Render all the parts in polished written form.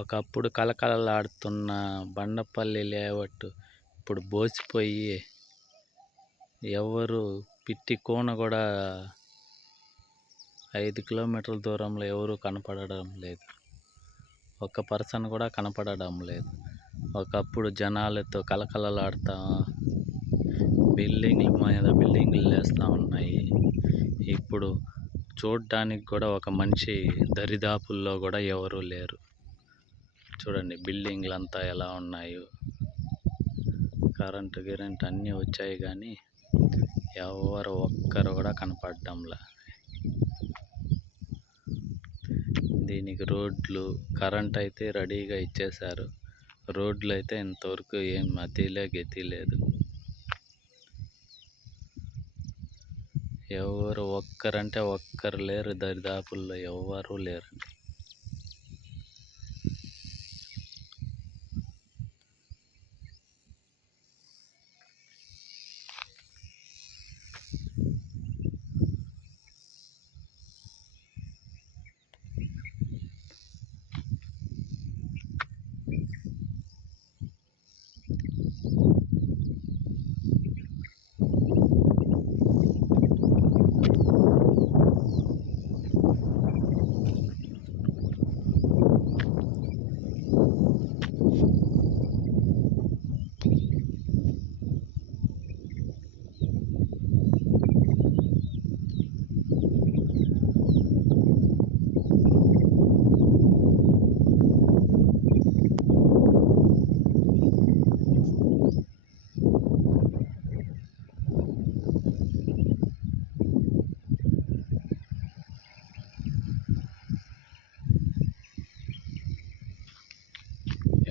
ఒకప్పుడు కళకళలాడుతున్న బండపల్లి లేఅవుట్ ఇప్పుడు బోసిపోయి ఎవరు పిట్టి కూన కూడా 5 కిలోమీటర్ల దూరంలో ఎవరు కనపడడం లేదు. ఒక్క పర్సన్ కూడా కనపడడం లేదు. ఒకప్పుడు జనాలతో కళకళలాడుతా బిల్డింగ్ల మీద బిల్డింగ్లు లేస్తూ ఉన్నాయి. ఇప్పుడు చూడడానికి కూడా ఒక మనిషి దరిదాపుల్లో కూడా ఎవరూ లేరు. చూడండి బిల్డింగ్లు అంతా ఎలా ఉన్నాయో. కరెంటు అన్నీ వచ్చాయి కానీ ఎవరు ఒక్కరు కూడా కనపడడంలా. దీనికి రోడ్లు కరెంట్ అయితే రెడీగా ఇచ్చేశారు. రోడ్లు అయితే ఇంతవరకు ఏం గతి లేదు. ఎవరు ఒక్కరంటే ఒక్కరు లేరు, దరిదాపుల్లో ఎవరు లేరండి.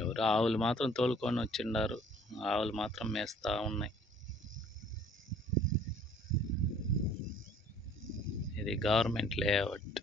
ఎవరు ఆవులు మాత్రం తోలుకొని వచ్చిండారు. ఆవులు మాత్రం మేస్తూ ఉన్నాయి. ఇది గవర్నమెంట్ లేఅవుట్.